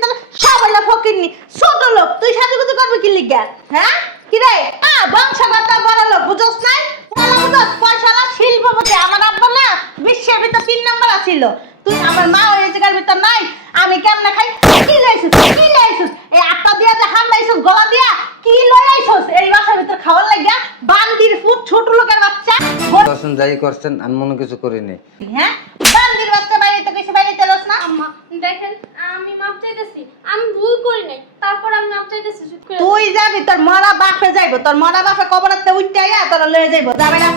ভিতরে সব হলো ফকিরনি ছোট লোক তুই সাজুগুজু করবি কি লিগা হ্যাঁ কি রে বংশগত বড় লোক বুঝছস নাই পয়সালা শিল্পপতি আমার আব্বা না বিশ্বের ভিতর 3 নাম্বার আছিল তুই আমার মা ওই জায়গার ভিতর নাই আমি কেমনে খাই কি লাইছিস এই আটটা দিয়া যে হামলাইছিস গলা দিয়া কি লই আইছস এই বাসার ভিতর খাওয়ার লাগিয়া বান্দির ফুট ছোট লোকের বাচ্চা করছেন যাই করছেন আমি মনে কিছু করিনি হ্যাঁ বান্দির বাচ্চা বাইরে কিছু বাইরে তেলস না আম্মা দেখেন আমি মাপ চাইতেছি আমি ভুল করি নাই তারপর আমি মাপ চাইতেছি তুই যাবি তোর মরা বাপে যাইবো তোর মরা বাপে কবরতে উঠতে আইয়া তোর লয়ে যাইবো যাবে না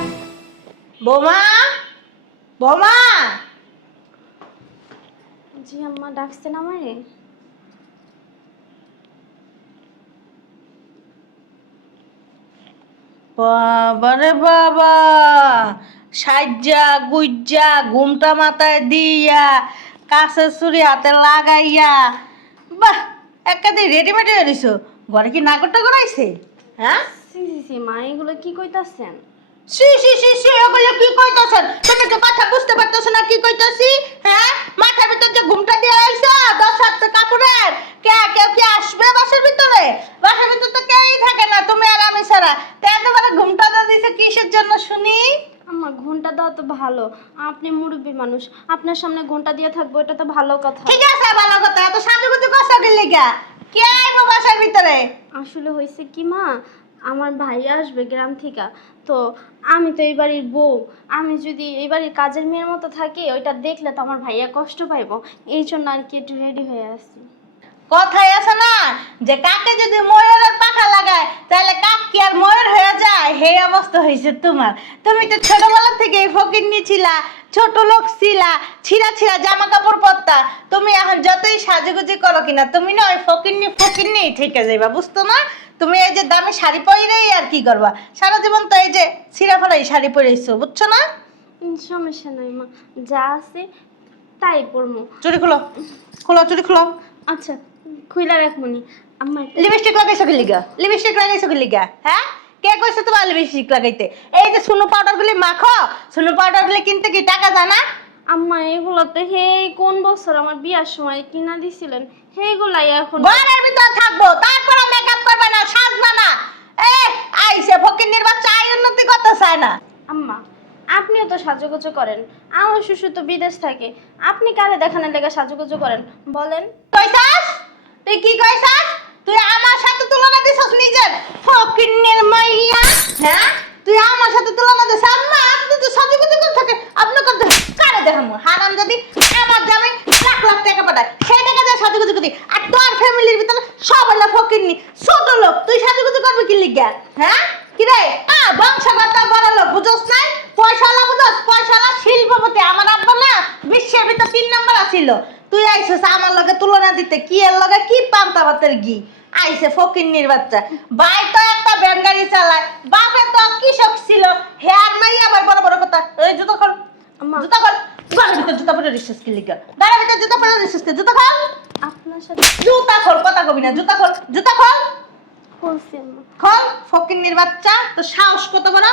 বোমা বোমা জি আম্মা ডাকছেন আমারে বাবারে বাবা সাজ্জা গুজ্জা ঘুমটা মাথায় দিয়া কাছে ছুরি হাতে লাগাইয়া বাহ একাদি রেডিমেড হয়ে দিছো ঘরে কি নাগরটা করাইছে হ্যাঁ সি মা এগুলো কি কইতাছেন সি ওগুলো কি কইতাছেন তুমি তো কথা বুঝতে পারতেছ না কি কইতাছি হ্যাঁ মাথার ভিতর যে ঘুমটা দিয়ে আইছো 10-7 কাপড়ের কেউ কি আসবে বাসার ভিতরে তো কেউই থাকে না তুমি আর আমি ছাড়া তাই তোমার ঘুমটা দিয়ে দিছে কিসের জন্য শুনি আম্মা ঘন্টা দাও তো ভালো আপনি মুরব্বী মানুষ আপনার সামনে ঘন্টা দিয়ে থাকবো এটা তো ভালো কথা ঠিক আছে ভালো কথা এত সাজুগুজু করছো কি লিগা কে আইবো বাসার ভিতরে আসলে হয়েছে কি মা আমার ভাই আসবে গ্রাম থেকে তো আমি তো এই বাড়ির বউ আমি যদি এই বাড়ির কাজের মেয়ের মতো থাকি ওইটা দেখলে তো আমার ভাইয়া কষ্ট পাইবো এই জন্য আর কি একটু রেডি হয়ে আসছি কথাই আছে না যে কাকে যদি ময়ূরের পাখা লাগায় তাহলে কাক কি আর ময়ূর হয়ে যায় সেই অবস্থা হয়েছে তোমার তুমি তো ছোটবেলা থেকে ফকিরনি ছিলা ছোট লোক ছিলা ছিঁড়া জামা কাপড় পরতা তুমি এখন যতই সাজুগুজি করো কিনা তুমি না ওই ফকিরনি থেকে যাইবা বুঝতো না তুমি এই যে দামি শাড়ি পরেই আর কি করবা সারা জীবন তো এই যে ছিঁড়া ফেলাই শাড়ি পরেইছো বুঝছো না সমস্যা নাই মা যা আছে তাই পরমু চুরি চুরি খুলো আচ্ছা খুইলা রাখমনি আম্মা লিপস্টিক লাগাইছো কি লিগা হ্যাঁ কে কইছে তোমার লিপস্টিক লাগাইতে এই যে সুনো পাউডার গুলি মাখো সুনো পাউডার গুলি কিনতে কি টাকা জানা আম্মা এগুলো তো কোন বছর আমার বিয়ার সময় কিনা দিছিলেন সেইগুলাই এখন ঘরের ভিতর থাকবো তারপর মেকআপ করবে না সাজবা না আইছে ফকিন্নির বাচ্চা উন্নতি করতে চায় না আম্মা আপনিও তো সাজুগুজু করেন আমার শ্বশুর তো বিদেশ থাকে আপনি কারে দেখানোর লেগে সাজুগুজু করেন বলেন কইছাস তুই কি কইছাস তুই আমার সাথে তুলনা দিছস নিজের ফকিন্নির মাইয়া হ্যাঁ তুই আমার সাথে তুলনা দিছস আম্মা আপনি তো সাজুগুজু করে থাকে আপনি করতে কারে দেখামু হারাম যদি আমার জামাই লাখ টাকা পাঠায় সেই টাকা দিয়ে সাজুগুজু করি আর তোর ফ্যামিলির ভিতরে সব হলো ফকিন্নি ছোট লোক তুই সাজুগুজু করবি কি লিগা হ্যাঁ কি রে বংশগত বড় লোক বুঝছস নাই পয়সালা শিল্পপতি আমার আব্বা না বিশ্বের ভিতর 3 নাম্বার আছিল তুই আইছস আমার লগে তুলনা দিতে কি এর লগে কি পান্তা ভাতের ঘি আইছে ফকিন্নির বাচ্চা ভাই তো একটা ভ্যান গাড়ি চালায় বাপে তো কৃষক ছিল হেয়ার নাই আবার বড় বড় কথা এই জুতো খোল জুতো খোল গাড়ির ভিতর জুতা পরে রিসেস কি লিগা গাড়ির ভিতর জুতা পরে রিসেস কি জুতো খোল আপনার সাথে জুতা খোল কথা কবি না জুতা খোল বলছি আম্মা খোল ফকিন্নির বাচ্চা তো সাহস কত বড়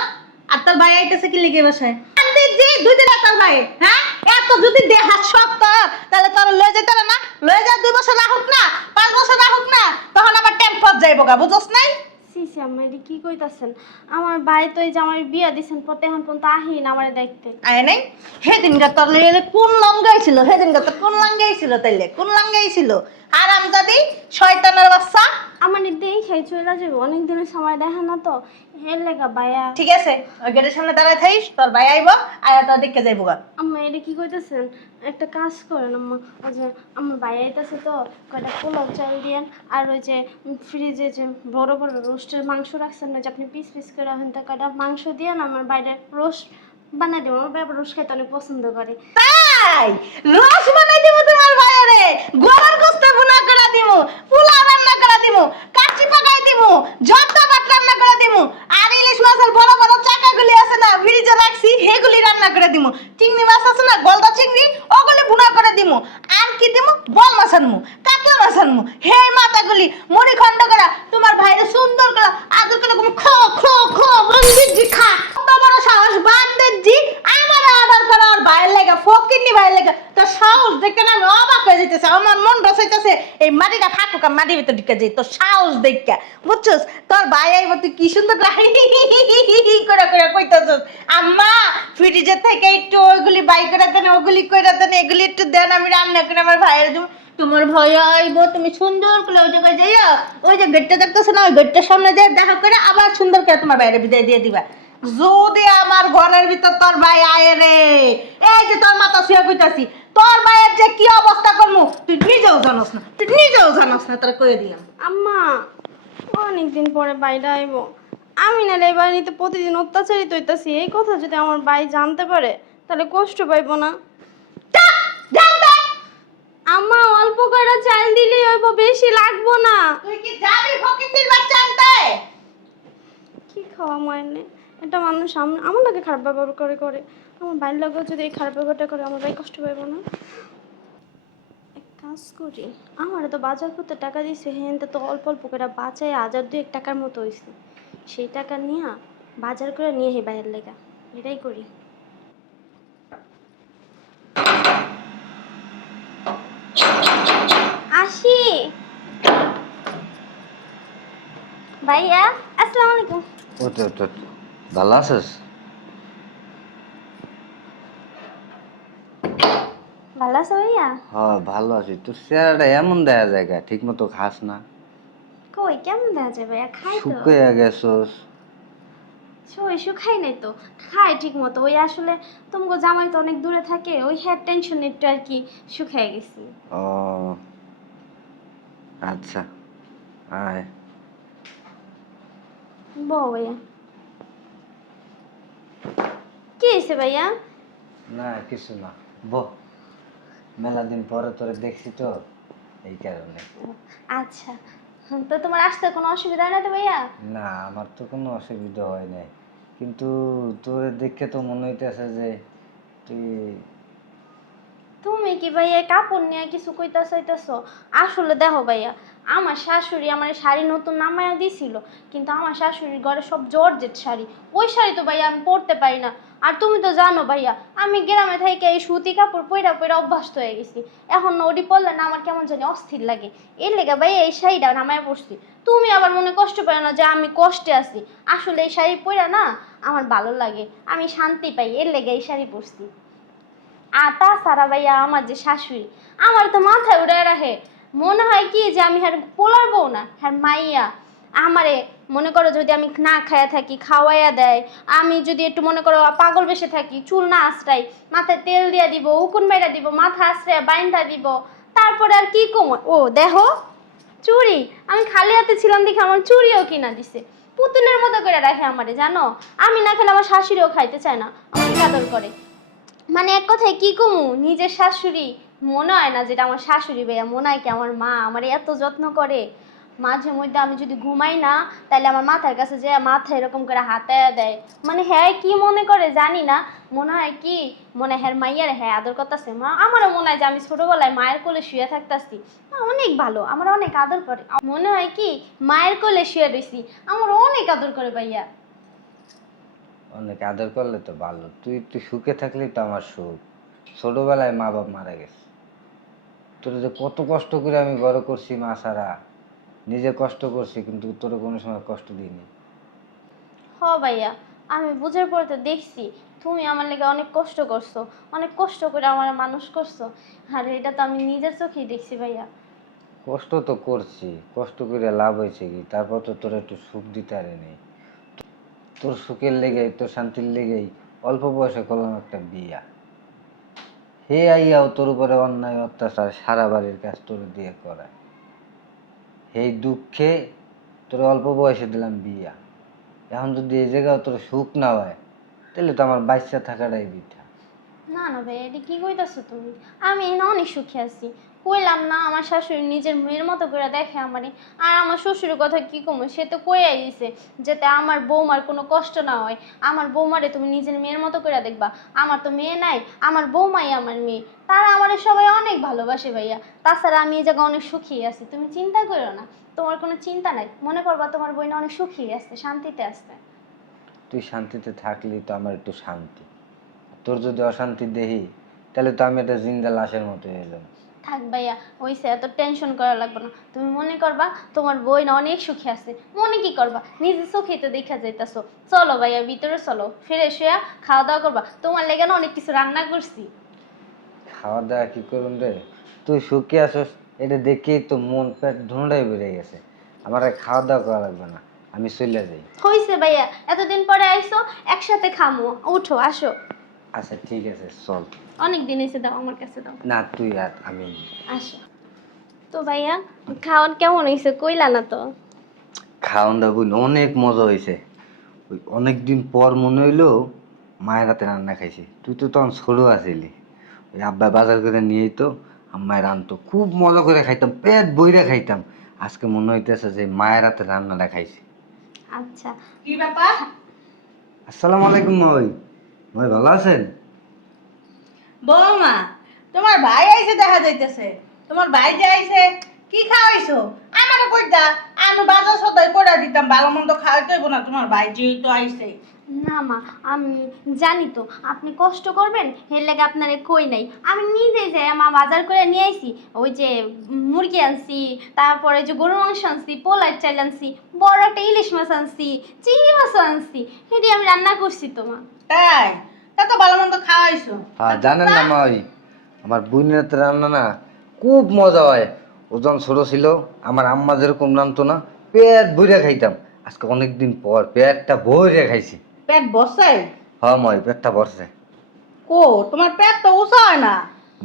আর তোর ভাই আইতেছে কি লিগে বসে আন্টি জি দুই দিন তোর ভাই হ্যাঁ এত যদি দেহা শক্ত তাহলে তোর লয়ে যেতে না লয়ে যা 2 বছর রাখুক না 5 বছর রাখুক না তখন আবার টেম্পার যাইবো গা বুঝছস নাই সিসি আম্মা এটা কি কইতাছেন আমার ভাই তো এই যে আমার বিয়া দিছেন পরে এখন পর্যন্ত আহিন আমারে দেখতে আয় নাই সেদিনটা তোর লয়ে কোন লঙ্গাইছিল সেদিনটা তো কোন লঙ্গাইছিল তাইলে কোন লঙ্গাইছিল হারামজাদি শয়তানের বাচ্চা আমার দেখাই চলে যাবে অনেক দিনের সময় দেখা না তো হের লেগা ভাইয়া ঠিক আছে ওই গেটের সামনে দাঁড়ায় থাইস তোর ভাই আইবো আয়া তোর দেখে যাইবো গা আম্মা এটা কি কইতেছেন একটা কাজ করেন আম্মা ওই যে আমার ভাই আইতাছে তো কয়টা পোলাও চাল দিয়েন আর ওই যে ফ্রিজে যে বড় বড় রোস্টের মাংস রাখছেন না যে আপনি পিস করে রাখেন তো কয়টা মাংস দিয়েন আমার বাইরে রোস্ট বানাই দেবো আমার বাবা রোস্ট খাইতে অনেক পছন্দ করে তাই রস বানাই দিব তোমার ভাইরে গরুর গোশত ভুনা করে দিমু পোলাও রান্না করে দিমু কাচ্চি পাকাই দিমু যত ভাত রান্না করে দিমু আর ইলিশ মাছের বড় বড় চাকাগুলি আছে না ফ্রিজে রাখছি হেগুলি রান্না করে দিমু চিংড়ি মাছ আছে না গলদা চিংড়ি ওগুলি ভুনা করে দিমু আর কি দিমু বল মাছ আনমু কাতলা মাছ আনমু হে মাথাগুলি মুড়ি খন্ড করা তোমার ভাইরে সুন্দর করে আদর করে খো খো খো বন্দিজি খা কত বড় সাহস বান্দিজি আমার আদর করার ভাই ভাইয়ের লাগে ফকিন্নি ভাইয়ের লাগে তোর সাহস দেখে না আমি অবাক হয়ে যেতেছে আমার মন রসাইতেছে এই মাটিটা ফাঁকুক আমি মাটির ভিতর ঢুকে যাই তোর সাহস দেখে বুঝছস তোর ভাই আইব তুই কি সুন্দর করে করে কইতাছস আম্মা ফ্রিজের থেকে একটু ওইগুলি বাই করে দেন ওগুলি করে দেন এগুলি একটু দেন আমি রান্না করে আমার ভাইয়ের দেবো তোমার ভয় আইব তুমি সুন্দর করে ওই জায়গায় যাইয়া ওই যে গেটটা দেখতেছো না ওই গেটটার সামনে যাই দেখা করে আবার সুন্দর করে তোমার বাইরে বিদায় দিয়ে দিবা যদি আমার ঘরের ভিতর তোর ভাই আয় রে এই যে তোর মাথা শুয়ে কইতাছি তোর ভাইয়ের যে কি অবস্থা করমু তুই নিজেও জানোস না তোর কয়ে দিলাম আম্মা অনেকদিন পরে বাইরে আইব আমি নাহলে এই বাড়িতে প্রতিদিন অত্যাচারিত হইতাছি এই কথা যদি আমার ভাই জানতে পারে তাহলে কষ্ট পাইবো না জানতে আম্মা অল্প করে চাল দিলেই হইব বেশি লাগবো না তুই কি যাবি ফকিন্নির বাচ্চা আনতে কি খাওয়া মায়নে এটা মানুষ আমার লাগে খারাপ ব্যবহার করে আমার ভাইয়ের লাগেও যদি এই খারাপ ব্যবহারটা করে আমার ভাই কষ্ট পাইবো না এক কাজ করি আমার তো বাজার করতে টাকা দিছে হ্যাঁ তো অল্প অল্প করে বাঁচায় 1,000-2,000 টাকার মতো হয়েছে সেই টাকা নিয়ে বাজার করে নিয়ে হে ভাইয়ের লেগা এটাই করি আসি ভাইয়া আসসালামু আলাইকুম ওঠে ওঠে ওঠে। ভালো আছিস? ভালো আছো ভাইয়া হ্যাঁ ভালো আছি। তোর চেহারাটা এমন দেখা যায় গা, ঠিক মতো খাস না, কই কেমন দেখা যায় ভাইয়া খাই তো শুকিয়ে গেছস। খাই নাই তো খাই ঠিক মতো ওই আসলে তোমাকে জামাই তো অনেক দূরে থাকে ওই হেড টেনশন একটু আর কি শুকিয়ে গেছি ও আচ্ছা, আয়। বউ ভাইয়া কি হয়েছে ভাইয়া না কিছু না, বহ। মেলা দিন পরে তোরে দেখছি তো এই কারণে। আচ্ছা তো তোমার আসতে কোনো অসুবিধা নাই তো ভাইয়া না আমার তো কোনো অসুবিধা হয় নাই, কিন্তু তোরে দেখে তো মনে হইতেছে যে তুই তুমি কি ভাইয়া কাপড় নিয়ে কিছু কইতাছো আসলে দেখো ভাইয়া আমার শাশুড়ি আমার এই শাড়ি নতুন নামায়া দিছিল কিন্তু আমার শাশুড়ির ঘরে সব জর্জেট শাড়ি ওই শাড়ি তো ভাইয়া আমি পরতে পারি না আর তুমি তো জানো ভাইয়া আমি গ্রামে থেকে এই সুতি কাপড় পইরা পইরা অভ্যস্ত হয়ে গেছি এখন ওডি পরলে না আমার কেমন জানি অস্থির লাগে এর লেগে ভাইয়া এই শাড়িটা নামায়া পরছি তুমি আবার মনে কষ্ট পাও না যে আমি কষ্টে আছি আসলে এই শাড়ি পইরা না আমার ভালো লাগে আমি শান্তি পাই এর লেগে এই শাড়ি পরছি আর তাছাড়া ভাইয়া আমার যে শাশুড়ি আমার তো মাথায় উড়ে রাখে মনে হয় কি যে আমি হ্যার পোলার বউ না হ্যার মাইয়া আমারে মনে করো যদি আমি না খাইয়া থাকি খাওয়াইয়া দেয় আমি যদি একটু মনে করো পাগল বেশে থাকি চুল না আশ্রাই মাথায় তেল দিয়া দিব উকুন বাইরা দিব মাথা আশ্রয়া বাইন্ধা দিব তারপরে আর কি কম ও দেখো চুড়ি আমি খালি হাতে ছিলাম দেখে আমার চুড়িও কিনা দিছে পুতুলের মতো করে রাখে আমারে জানো আমি না খেলে আমার শাশুড়িও খাইতে চায় না আমাকে আদর করে মানে এক কথায় কি কমু নিজের শাশুড়ি মনে হয় না যেটা আমার শাশুড়ি ভাইয়া মনে হয় কি আমার মা আমার এত যত্ন করে মাঝে মধ্যে আমি যদি ঘুমাই না তাহলে আমার মাথার কাছে যে মাথা এরকম করে হাতায়া দেয় মানে হ্যাঁ কি মনে করে জানি না মনে হয় কি মনে হ্যাঁ মাইয়ার হ্যাঁ আদর করতেছে মা আমারও মনে হয় যে আমি ছোটবেলায় মায়ের কোলে শুয়ে থাকতেছি অনেক ভালো আমার অনেক আদর করে মনে হয় কি মায়ের কোলে শুয়ে রয়েছি আমার অনেক আদর করে ভাইয়া অনেক আদর করলে তো ভালো, তুই একটু সুখে থাকলেই তো আমার সুখ। ছোটবেলায় মা বাপ মারা গেছে, তোর যে কত কষ্ট করে আমি বড় করছি, মা ছাড়া নিজে কষ্ট করছি কিন্তু তোর কোনো সময় কষ্ট দিইনি। হ ভাইয়া আমি বুঝার পরে তো দেখছি তুমি আমার লেগে অনেক কষ্ট করছো অনেক কষ্ট করে আমার মানুষ করছো আর এটা তো আমি নিজের চোখেই দেখছি ভাইয়া কষ্ট তো করছি, কষ্ট করে লাভ হয়েছে কি? তারপর তো তোর একটু সুখ দিতে পারিনি। তোর সুখের লেগেই তোর শান্তির লেগেই অল্প বয়সে করলাম একটা বিয়া। হে আইয়াও তোর উপরে অন্যায় অত্যাচার সারা বাড়ির কাজ তোর দিয়ে করায়, এই দুঃখে তোর অল্প বয়সে দিলাম বিয়া। এখন যদি এই জায়গায় তোর সুখ না হয় তাহলে তো আমার বাচ্চা থাকাটাই বৃথা। না না ভাই এটা কি কইতাছো তুমি আমি এখানে অনেক সুখে আছি কইলাম না আমার শাশুড়ি নিজের মেয়ের মতো করে দেখে আমারে আর আমার শ্বশুরের কথা কি কমো সে তো কইয়াই দিছে যাতে আমার বৌমার কোনো কষ্ট না হয় আমার বৌমারে তুমি নিজের মেয়ের মতো করে দেখবা আমার তো মেয়ে নাই আমার বৌমাই আমার মেয়ে তারা আমার সবাই অনেক ভালোবাসে ভাইয়া তাছাড়া আমি এই জায়গায় অনেক সুখী আছি তুমি চিন্তা করো না তোমার কোনো চিন্তা নাই মনে করবা তোমার বোন অনেক সুখী আছে শান্তিতে আছে তুই শান্তিতে থাকলি তো আমার একটু শান্তি, তোর যদি অশান্তি দেখি তাহলে তো আমি একটা জিন্দা লাশের মতো হয়ে যাবো। থাক ভাইয়া, ওইসে এত টেনশন করা লাগবে না। তুমি মনে করবা তোমার বই না অনেক সুখী আছে, মনে কি করবা, নিজে চোখে তো দেখা যাইতাছো। চলো ভাইয়া ভিতরে চলো, ফ্রেশ হইয়া খাওয়া দাওয়া করবা, তোমার লেগে না অনেক কিছু রান্না করছি। খাওয়া দাওয়া কি করুন রে, তুই সুখী আসস এটা দেখেই তো মন পেট ধুঁড়াই বেড়ে গেছে। আমার আর খাওয়া দাওয়া করা লাগবে না, আমি চলে যাই। হইছে ভাইয়া, এতদিন পরে আইছো, একসাথে খামো, উঠো আসো। আচ্ছা ঠিক আছে চল। অনেক দিন এসে দাও, আমার কাছে দাও। না তুই আর আমি। আসো। তো ভাইয়া খাওয়ান কেমন হয়েছে কইলা না তো? খাওয়ান দাওয়া বুঝলি অনেক মজা হয়েছে। ওই অনেকদিন পর মনে হইলো মায়ের হাতে রান্না খাইছি। তুই তো তখন ছোটো আছিলি, ওই আব্বা বাজার করে নিয়ে তো আম্মায় রান্নতো, খুব মজা করে খাইতাম, পেট বইরা খাইতাম। আজকে মনে হইতেছে যে মায়ের হাতে রান্নাটা খাইছি। আচ্ছা। কি ব্যাপার? আসসালামু আলাইকুম মাই। ভাই ভালো আছেন? বৌমা, তোমার ভাই আইছে দেখা যাইতেছে। তোমার ভাই যে আইছে, কি খাওয়াইছো? আমারে কইতা, আমি বাজার সদাই করে দিতাম, ভালো মন্দ খাওয়াইতে হইব না। তোমার ভাই যেহেতু আইছে। না মা, আমি জানি তো আপনি কষ্ট করবেন, এর লেগে আপনারে কই নাই। আমি নিজেই যাই মা বাজার করে নিয়ে আইছি। ওই যে মুরগি আনছি, তারপরে যে গরুর মাংস আনছি, পোলার চাল আনছি, বড় একটা ইলিশ মাছ আনছি, চিংড়ি মাছও আনছি, সেটি আমি রান্না করছি তো মা। তাই? তা তো ভালো মন্দ খাওয়াইছো। হ্যাঁ জানেন না মাই, আমার বোনের হাতে রান্না না খুব মজা হয়। ওজন ছোট ছিল, আমার আম্মা যেরকম রান্তো না, পেট ভরে খাইতাম। আজকে অনেকদিন পর পেটটা ভরে খাইছি। পেট বসে? হ্যাঁ মাই পেটটা ভরছে। কো, তোমার পেট তো উঁচা হয় না।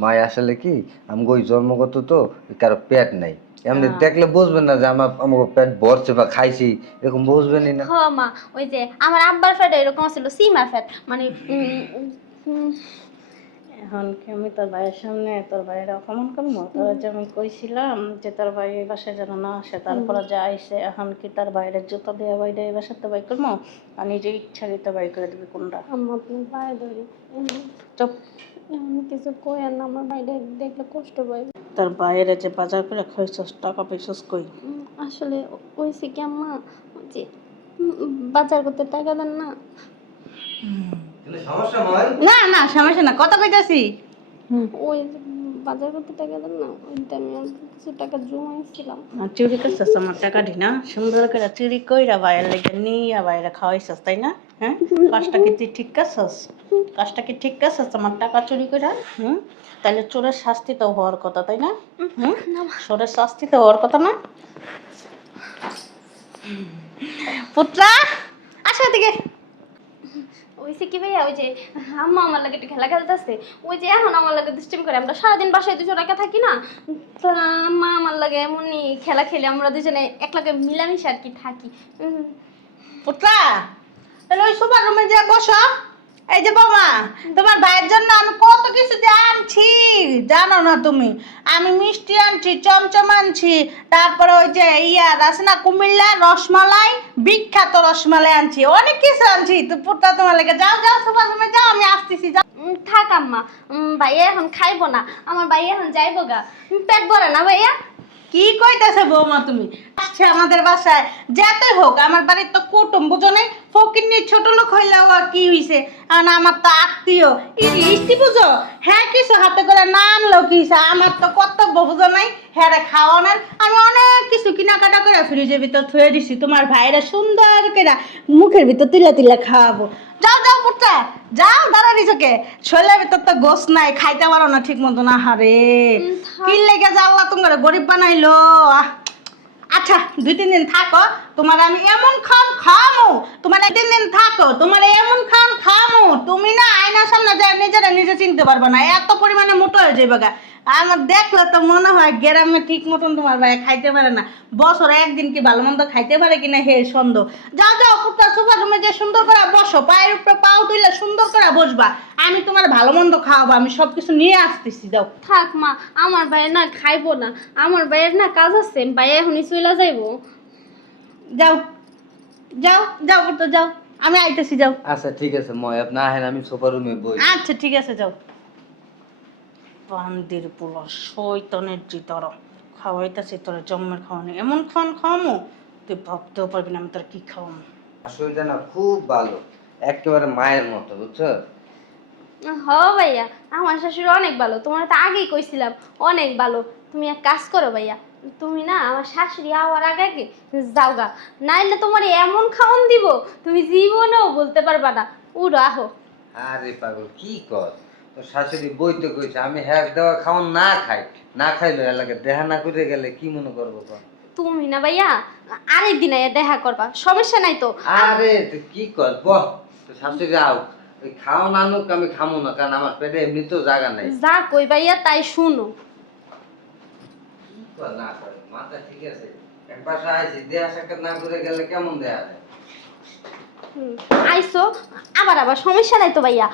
মাই আসলে কি আমাকে ওই জন্মগত তো কারো পেট নাই, এমনি দেখলে বুঝবেন না যে আমাকে পেট ভরছে বা খাইছি, এরকম বুঝবেনই না। হ মা, ওই যে আমার আব্বার ফ্যাট এরকম ছিল, সীমা ফ্যাট, মানে এখন কি আমি তোর ভাইয়ের সামনে তোর ভাইয়ের অপমান করবো? তোরা যে আমি কইছিলাম যে তোর ভাই এই বাসায় যেন না আসে, তারপরে যা আইসে, এখন কি তার বাইরের জুতো দেওয়া বাইরে এই বাসাতে বাই করবো? আর নিজে ইচ্ছাকৃত বাই করে দিবি কোনটা? আম্মা আপনি পায়ে ধরি, চুপ। এমন কিছু কইেন না, আমার বাইরে দেখলে কষ্ট পাই। তোর বাইরে যে বাজার করে খাইছস, টাকা পয়সাস কই? আসলে ওইসে কি আম্মা, ওই যে বাজার করতে টাকা দেন না। সমস্যা নয়। না না, সমস্যা না, কথা কইতাছি। ওই যে বাজার করতে টাকা দেন না, ওইটা আমি অল্প কিছু টাকা জমাইছিলাম। আর চুরি করছস আমার টাকা ঢি না, সুন্দর করে চুরি কইরা বাইরে লেগে নিয়ে বাইরে খাওয়াইছস, তাই না? হ্যাঁ, কাজটা কি তুই ঠিক করছস? কাজটা কি ঠিক করছস আমার টাকা চুরি কইরা? তাহলে চোরের শাস্তি তো হওয়ার কথা, তাই না? চোরের শাস্তি তো হওয়ার কথা না? পুত্রা, আসো এদিকে। ওইসে কি ভাইয়া, ওই যে আম্মা আমার লাগে একটু খেলা খেলতেছে, ওই যে এখন আমার লাগে দুষ্টামি করে। আমরা সারাদিন বাসায় দুজন একা থাকি না, তো আম্মা আমার লাগে এমনই খেলা খেলে, আমরা দুজনে এক লাগে মিলামিশা আর কি থাকি। পুত্রা, তাহলে ওই সুপার রুমে যা বসো। এই যে বাবা, তোমার ভাইয়ের জন্য আমি কত কিছু যে আনছি, জানো না তুমি? আমি মিষ্টি আনছি, চমচম আনছি, তারপরে ওই যে আছে না কুমিল্লা রসমালাই, বিখ্যাত রসমালাই আনছি, অনেক কিছু আনছি। তো পুত্রা তোমার লেগে যাও যাও, সুপার রুমে যাও, আমি আসতেছি, যাও। থাক আম্মা, ভাইয়া এখন খাইবো না, আমার ভাইয়া এখন যাইবো গা, পেট ভরে না ভাইয়া। কি কইতাছে বৌমা তুমি? আসছে আমাদের বাসায়, যেতে হোক, আমার বাড়ির তো কুটুম, বুঝো নাই? ফকির নিয়ে ছোট লোক হইলেও আর কি হইছে, আর আমার তো আত্মীয় ইষ্টি, বুঝো? হ্যাঁ কিছু হাতে করে না আনলো কি হইছে, আমার তো কর্তব্য, বুঝো নাই? হ্যাঁ রে খাওয়ানোর। আমি অনেক কিছু কেনাকাটা করে ফ্রিজের ভিতর থুয়ে দিছি, তোমার ভাইরা সুন্দর করে মুখের ভিতর তিলা তিলা খাওয়াবো। যাও যাও পুত্রা, যাও, দাঁড়া নিজকে, শরীরের ভিতর তো গোস নাই, খাইতে পারো না ঠিক মতো না। হারে কি লেগে যা আল্লাহ তোমার গরিব বানাইলো। আচ্ছা 2-3 দিন থাকো, তোমার আমি এমন খান খামো, তোমার 3 দিন থাকো, তোমার এমন খান খামো, তুমি না আয়নার সামনে যা নিজেরা নিজে চিনতে পারবে না, এত পরিমাণে মোটা হয়ে যাবে গা। আমার দেখলে তো মনে হয় গ্রামে ঠিক মতন তোমার ভাই খাইতে পারে না, বছরে একদিন কি ভালো মন্দ খাইতে পারে কিনা হে সন্দেহ। যাও যাও পুত্রা, সুপার রুমে যে সুন্দর করে বসো, পায়ের উপরে পাও তুইলে সুন্দর করে বসবা, আমি তোমার ভালো মন্দ খাওয়াবো, আমি সবকিছু নিয়ে আসতেছি। যাও। থাক মা, আমার ভাইয়ের না খাইবো না, আমার ভাইয়ের না কাজ আছে, ভাইয়া এখনই চলে যাইবো। যাও যাও যাও পুত্র, যাও, আমি আইতেছি, যাও। আচ্ছা ঠিক আছে ময়, আপনি আহেন, আমি সোফা রুমে বই। আচ্ছা ঠিক আছে, যাও। বান্দির পোলা, শয়তানের জিতর, খাওয়াইতেছি তোর জন্মের খাওয়ানি, এমন খাওয়ান খাওয়ামো তুই ভাবতেও পারবি না আমি তোর কি খাওয়ামো। আসলটা না খুব ভালো, একেবারে মায়ের মতো, বুঝছো? হ ভাইয়া, আমার শাশুড়ি অনেক ভালো, তোমার তো আগেই কইছিলাম অনেক ভালো। তুমি এক কাজ করো ভাইয়া, তুমি না আমার শাশুড়ি আওয়ার আগে আগে যাওগা, নাইলে তোমার এমন খাওন দিব তুমি জীবনেও বলতে পারবা না। উড়ো আহো। আরে পাগল কি কর, তোর শাশুড়ি বইতে কইছে আমি হ্যাঁ দেওয়া খাওন না খাই, না খাইলে এলাকা দেখা না করে গেলে কি মনে করবো কর? তুমি না ভাইয়া আরেকদিন আইয়া দেখা করবা, সমস্যা নাই তো। আরে তুই কি কর বহ, তোর শাশুড়ি আও, ওই খাওন আনুক আমি খামো না, কারণ আমার পেটে এমনি তো জায়গা নাই। যা কই ভাইয়া তাই শুনো। কি কর না কর মাথা ঠিক আছে, একবার আইছি দেয়া সাক্ষাৎ না করে গেলে কেমন দেয়া যায়? আইসো আবার আবার সমস্যা নাই তো ভাইয়া,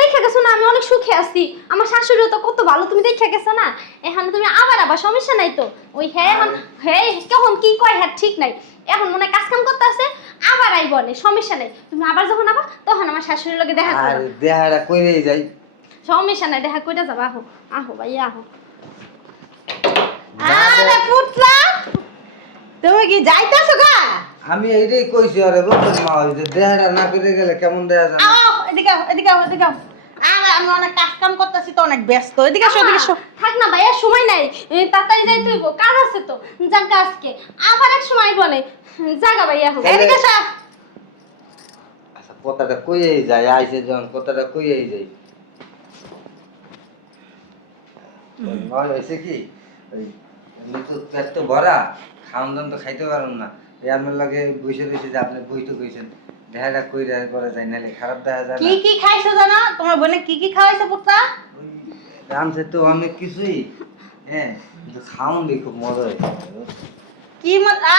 দেখে গেছো না আমি অনেক সুখে আছি, আমার শাশুড়িও তো কত ভালো, তুমি দেখে গেছো না। এখন তুমি আবার আবার সমস্যা নাই তো। ওই হ্যাঁ এখন হ্যাঁ কখন কি কয় হ্যাঁ ঠিক নাই, এখন মনে হয় কাজ কাম করতে আছে, আবার আইব না, সমস্যা নাই। তুমি আবার যখন আবার তখন আমার শাশুড়ির লগে দেখা আর করবা, দেহাটা কইরেই যাই। সমস্যা নাই, দেখা কইরা যাবা। আহো আহো ভাইয়া আহো। আরে পুতলা, তুমি কি যাইতাছো গা? আমি এইটাই কইছি আরে বলতো মা, ওই যে দেহাটা না করে গেলে কেমন দেয়া যায়? আও এদিকে আও, এদিকে আও, এদিকে আও। আরে আমি অনেক কাজ কাম করতেছি তো, অনেক ব্যস্ত। এদিকে আসো, এদিকে আসো। থাক না ভাইয়া, সময় নাই, তাড়াতাড়ি যাইতে হইব, কাজ আছে তো। জাগা আজকে আবার এক সময় আইব না, জাগা ভাইয়া আহো। এদিকে আসো। আচ্ছা কথাটা কইয়েই যায়, আইছে যখন কথাটা কইয়েই যাই। নয় হয়েছে কি, ওই এমনি তো পেট তো ভরা, খাওয়ান দাওয়ান তো খাইতে পারুন না, এই আপনার লাগে বসে রয়েছে যে আপনি বইতে কইছেন দেহাটা কইরা করা যায়, নাহলে খারাপ দেখা যায় কি না। কি খাইছো জানো? তোমার বোনে কি কি খাওয়াইছে পুতলা? রামছে তো অনেক কিছুই, হ্যাঁ কিন্তু খাওয়ান দিয়ে খুব মজা হয়েছে। কি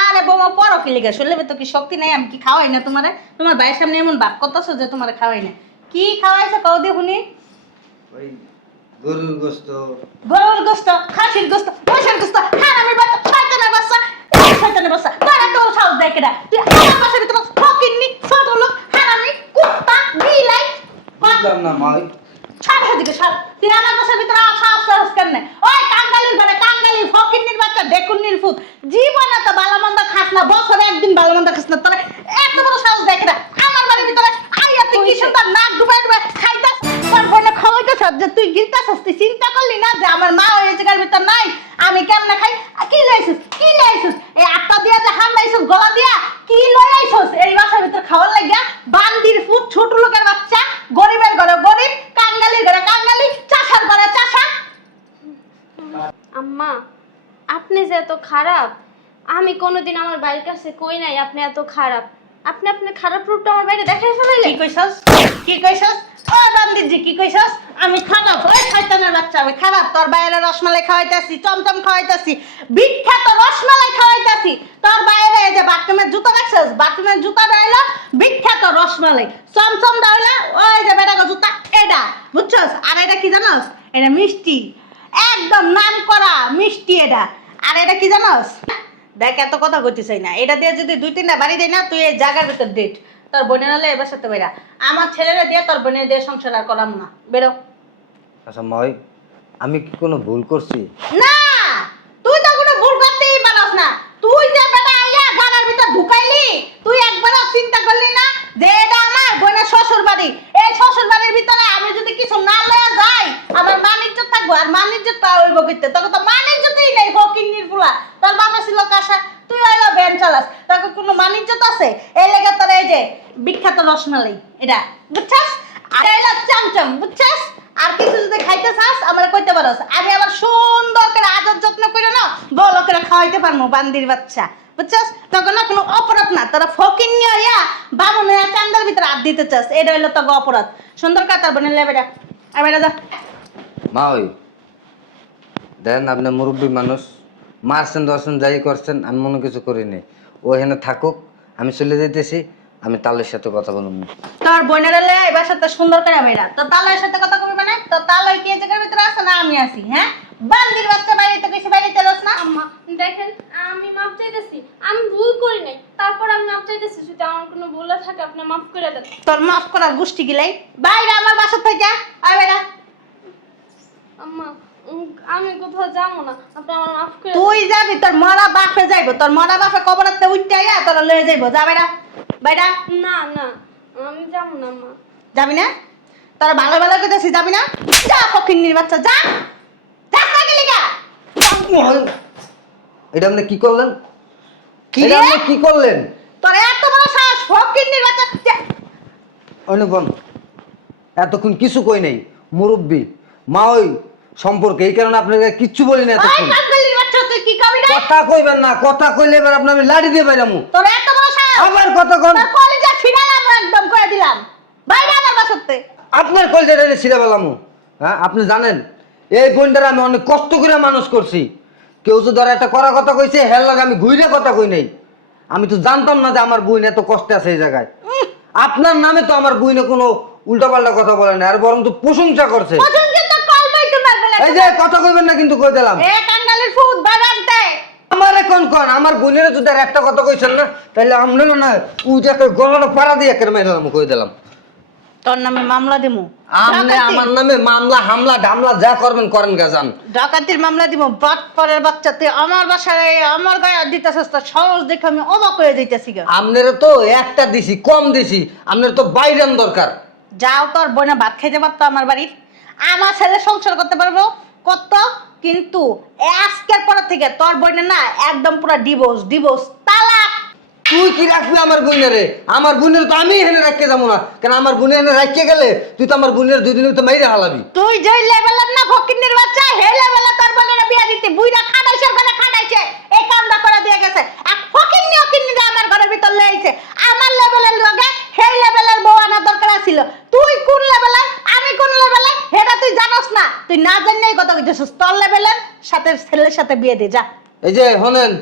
আরে বৌমা পড়ো কি লেগে, শরীরে তো কি শক্তি নাই? আমি কি খাওয়াই না তোমারে? তোমার ভাইয়ের সামনে এমন ভাব করতেছো যে তোমারে খাওয়াই না। কি খাওয়াইছে কও দি শুনি। ওই গরুর গোস্ত, গরুর গোস্ত, খাসির গোস্ত, মহিষের গোস্ত, হারামির বাচ্চা, শয়তানের বাচ্চা, শয়তানের বাচ্চা। তোর এত বড় সাহস দেয় কেডা? তুই আমার বাসার ভিতরে ফকিন্নি, ছোট লোক, হারামি, কুত্তা, বিলাই। বুঝলাম না মা। ছাড় এদিকে ছাড়। তুই আমার বাসার ভিতরে সাহস কেন? ওই কাঙ্গালির ঘরে কাঙ্গালি, ফকিন্নির বাচ্চা, ডেকুন্নির ফুট। জীবনে তো ভালো মন্দ খাস না, বছরে একদিন ভালো মন্দ খাস না, তোর এত বড় সাহস দেয় কেডা? আমার বাড়ির ভিতরে আইয়া তুই কি সুন্দর নাক ডুবাই ডুবাই খাইতাস, তোর বোনে খাওয়াইতেছ, যে তুই গিলতাছস, তুই চিন্তা করলি না যে আমার মা ওই জায়গার ভিতর নাই, আমি কেমনে খাই? কি লইছিস, কি লইছিস? এই আটটা দিয়া যে হামলাইছিস গলা দিয়া, কি লই আইছিস এই বাসার ভিতর খাওয়ার লাগিয়া? বান্দির ফুট, ছোট লোকের বাচ্চা, গরিবের ঘরে গরিব, কাঙ্গালির ঘরে কাঙ্গালি, চাষার ঘরে চাষা। আম্মা আপনি যে এত খারাপ, আমি কোনোদিন আমার বাড়ির কাছে কই নাই আপনি এত খারাপ। আপনি আপনার খারাপ রূপটা আমার বাইরে দেখাই ফেলাইলেন। কি কইছস, কি কইছস? ও বান্দিজি কি কইছস? আমি খারাপ? ওই শয়তানের বাচ্চা আমি খারাপ? তোর বাইরে রসমালাই খাওয়াইতাছি, চমচম খাওয়াইতাছি, বিখ্যাত রসমালাই খাওয়াইতাছি। তোর বাইরে এই যে বাথরুমের জুতা রাখছস, বাথরুমের জুতা রইলো বিখ্যাত রসমালাই, চমচম রইলো ওই যে বেটাকে জুতা এটা, বুঝছস? আর এটা কি জানোস? এটা মিষ্টি, একদম নাম করা মিষ্টি এটা। আর এটা কি জানোস? দেখ এত কথা কইতে চাই না, এটা দিয়ে যদি 2-3টা বাড়ি দেই না, তুই এই জায়গার ভিতর ডেট। তোর বোনের হলে এবার সাথে বেরা, আমার ছেলেরা দিয়ে তোর বোনের দিয়ে সংসার আর করাম না, বেরো। আচ্ছা মা, আমি কি কোনো ভুল করছি? না, তুই তো কোনো ভুল করতেই পারস না। তুই যে বেটা আইয়া ঘরের ভিতর ঢুকাইলি, তুই একবারও চিন্তা করলি না যে এটা আমার বোনের শ্বশুর বাড়ি? এই শ্বশুর বাড়ির ভিতরে আমি যদি কিছু না লয়া যাই, আমার মান ইজ্জত থাকবো, আর মান ইজ্জত পাওয়া হইব কইতে? তোকে তো মান ইজ্জতই নেই, ফকিন্নির ফুলা। তোর বাবা ছিল কাঁসা, তুই হইলো ভ্যান চালাস, তোকে কোনো মান ইজ্জত আছে? এই লেগে তোর এই যে বিখ্যাত রসমালাই এটা, বুঝছস? আর এলো চমচম, বুঝছস? আর কিছু যদি খাইতে চাস আমার কইতে পারস, আমি আবার সুন্দর করে আদর যত্ন করে না বড় করে খাওয়াইতে পারবো, বান্দির বাচ্চা, বুঝছস? তখন না কোনো অপরাধ না, তোরা ফকির নিয়ে হইয়া বামুন হইয়া চান্দার ভিতরে হাত দিতে চাস, এটা হইলো তোকে অপরাধ। সুন্দর কাতার বোনের লেবেটা, আর বেটা যা। মা ওই দেখেন আপনি মুরব্বী মানুষ, মারছেন দর্শন যাই করছেন, আমি মনে কিছু করিনি। ও এখানে থাকুক, আমি চলে যাইতেছি, আমি তালের সাথে কথা বলুন। তোর বোনের হলে এবার সাথে সুন্দর করে বেড়া, তো তালের সাথে কথা কবি মানে? তো তালই কি এই জায়গার ভিতরে আছে না আমি আছি? হ্যাঁ, বান্দির বাচ্চা বাড়িতে গেছি, বাড়িতে রস না। আম্মা দেখেন আমি মাপ চাইতেছি, আমি ভুল করি নাই, তারপর আমি মাপ চাইতেছি, যদি আমার কোনো ভুল থাকে আপনি মাফ করে দেন। তোর মাফ করার গোষ্ঠী গিলাই বাইরে আমার বাসা থেকে আয় বেড়া। আম্মা আমি কোথাও যাবো না, আপনি আমার মাফ করে দেন। তুই যাবি, তোর মরা বাপে যাইবো, তোর মরা বাপে কবরতে উঠতে আইয়া তোরা লয়ে যাইবো, যা বেড়া, বেড়া। না না আমি যাবো না আম্মা। যাবি না? তারা ভালো ভালো করতেছি, যাবি না? যা ফকিন্নির বাচ্চা, যা। যাস না গেলি গা? এটা আপনি কি করলেন? কি এটা রে? আপনি কি করলেন? তোর এত বড় সাহস, ফকিন্নির বাচ্চা! অনুপম, এতক্ষণ কিছু কই নাই, মুরব্বী মা ওই সম্পর্কে, এই কারণে আপনাকে কিচ্ছু বলি না ওই এতক্ষণ। কাকবালির বাচ্চা, তুই কি কবি রে? কথা কইবেন না, কথা কইলে এবার আপনি আমি লাড়ি দিয়ে বাইরামু। তোর এত বড় সাহস! আবার কথা কোন? তোর কলিজা ছিড়ালাম একদম করে দিলাম। বাইরে আমার বাসাতে। আপনার কলজাটা ছিঁড়ে পেলামু। হ্যাঁ, আপনি জানেন এই বোনটার আমি অনেক কষ্ট করে মানুষ করছি। কেউ তো ধর একটা করা কথা কইছে, হের লাগে আমি ঘুরে কথা কই নাই। আমি তো জানতাম না যে আমার বোন এত কষ্টে আছে এই জায়গায়। আপনার নামে তো আমার বোনে কোনো উল্টাপাল্টা কথা বলে না, আর বরং তো প্রশংসা করছে। পছন্দ তো কলমাই তো মারবে না। এই যে কথা কইবেন না কিন্তু কই দিলাম। এ কাঙ্গালের ফুট বাগানতে। আমার এখন কোন আমার বোনের যদি আর একটা কথা কইছেন না, তাহলে আমরা না ওই যে একটা গলাটা পাড়া দিয়ে একটা মেরালাম, কই দিলাম। তোর নামে মামলা দিমু। আপনি আমার নামে মামলা হামলা ঢামলা যা করবেন করেন গাজান। ডাকাতির মামলা দিব। বাটপাড়ের বাচ্চা, তুই আমার বাসায় আমার গায়ে হাত দিতেছিস, তোর সাহস দেখে আমি অবাক হয়ে যাইতেছি গা। আপনারা তো একটা দিছি, কম দিছি, আপনার তো বাইরান দরকার। যাও, তোর বোনে ভাত খাইতে পারতো আমার বাড়ির, আমার ছেলে সংসার করতে পারবো কত, কিন্তু আজকের পর থেকে তোর বোনে না একদম পুরো ডিভোর্স তালাক। তুই কি রাখবি আমার বোনেরে? আমার বোনের তো আমি এখানে রাখতে যাবো না, কেন আমার বোনের এনে রাখতে গেলে তুই তো আমার বোনের 2 দিন তো মাইরে হালাবি। তুই যে লেভেলের না ফকিন্নির বাচ্চা, হে লেভেলে তোর বোনের বিয়া দিতে বুইরা খাটাইছে, ওখানে খাটাইছে, এই কামটা করে দিয়ে গেছে। এক ফকিন্নি অকিন্নিরা আমার ঘরের ভিতর লইছে। আমার লেভেলের লগে হে লেভেলের বউ আনার দরকার ছিল। তুই কোন লেভেলের, আমি কোন লেভেলের, এটা তুই জানোস না। তুই না জানলেই কথা কইতেছিস। তোর লেভেলের সাথে ছেলের সাথে বিয়ে দে যা। এই যে হনেন,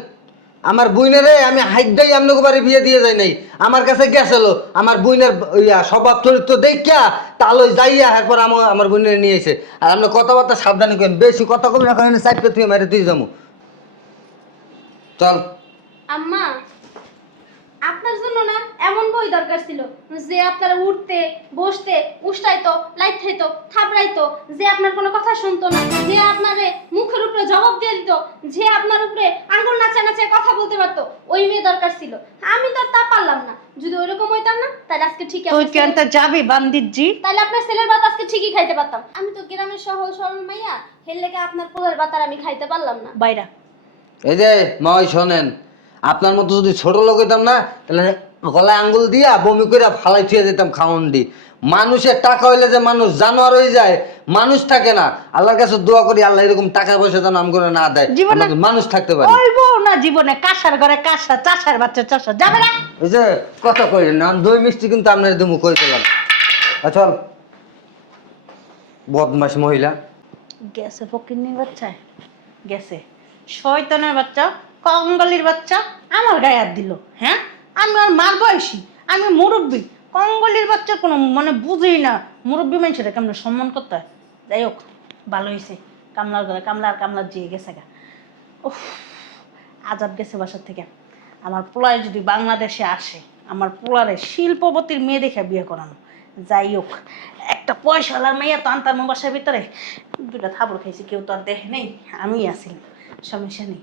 আমার বোনেরে আমি হাইডাই আপনাকে বাড়ি বিয়ে দিয়ে যাই নাই, আমার কাছে গেছিল আমার বোনের স্বভাব চরিত্র দেখিয়া তালই যাইয়া এরপর আমার বোনের নিয়ে এসে। আর আপনি কথাবার্তা সাবধানে করেন, বেশি কথা কবেন না, কারণ সাইডটা তুই মারে তুই যাবো। চল। আম্মা, আপনার জন্য না এমন বই দরকার ছিল যে আপনারা উঠতে বসতে উষ্টাইতো, লাইথাইতো, থাপড়াইতো, যে আপনার কোনো কথা শুনতো না, যে আপনারে মুখের উপরে জবাব দিয়ে দিত, যে আপনার উপরে আঙ্গুল নাচা নাচা কথা বলতে পারতো, ওই মেয়ে দরকার ছিল। আমি তো আর তা পারলাম না। যদি ওইরকম হইতাম না, তাহলে আজকে ঠিক তুই কেন যাবি বান্দিজি? তাহলে আপনার ছেলের ভাত আজকে ঠিকই খাইতে পারতাম। আমি তো গ্রামের সহজ সরল মাইয়া, হের লেগে আপনার পোলার ভাত আর আমি খাইতে পারলাম না। বাইরা। এই যে মা ওই শোনেন, আপনার মতো যদি ছোট লোক হইতাম না, তাহলে গলায় আঙ্গুল দিয়া বমি করে ফালাই থুয়ে যেতাম খাওয়ান দি। মানুষের টাকা হইলে যে মানুষ জানোয়ার হয়ে যায়, মানুষ থাকে না। আল্লাহর কাছে দোয়া করি আল্লাহ এরকম টাকা পয়সা যেন আম করে না দেয়, জীবনে আমরা মানুষ থাকতে পারি। ওইবো না জীবনে কাঁসার ঘরে কাঁসা, চাষার বাচ্চা চাষা, যাবে না। এই যে কথা কইলেন না, দই মিষ্টি কিন্তু আপনার দুমু কই দিলাম। চল, বদমাস মহিলা। গেছে ফকিন্নির বাচ্চা, গেছে শয়তানের বাচ্চা, কঙ্গালির বাচ্চা, আমার গায়ে হাত দিল। হ্যাঁ, আমি আর মার বয়সী, আমি মুরব্বী। কঙ্গালির বাচ্চা কোনো মানে বুঝি না, মুরব্বী মানুষের কেমন সম্মান করতে হয়। যাই হোক, ভালো হয়েছে, কামলার ঘরে কামলার যেয়ে গেছে গা। উফ, আজাব গেছে বাসার থেকে। আমার পোলায় যদি বাংলাদেশে আসে, আমার পোলারে শিল্পপতির মেয়ে দেখে বিয়ে করানো। যাই হোক, একটা পয়সাওয়ালার মেয়ে তো আনতার বাসার ভিতরে, 2টা থাবড় খাইছি, কেউ তো আর দেখে নেই, আমি আসিলাম, সমস্যা নেই।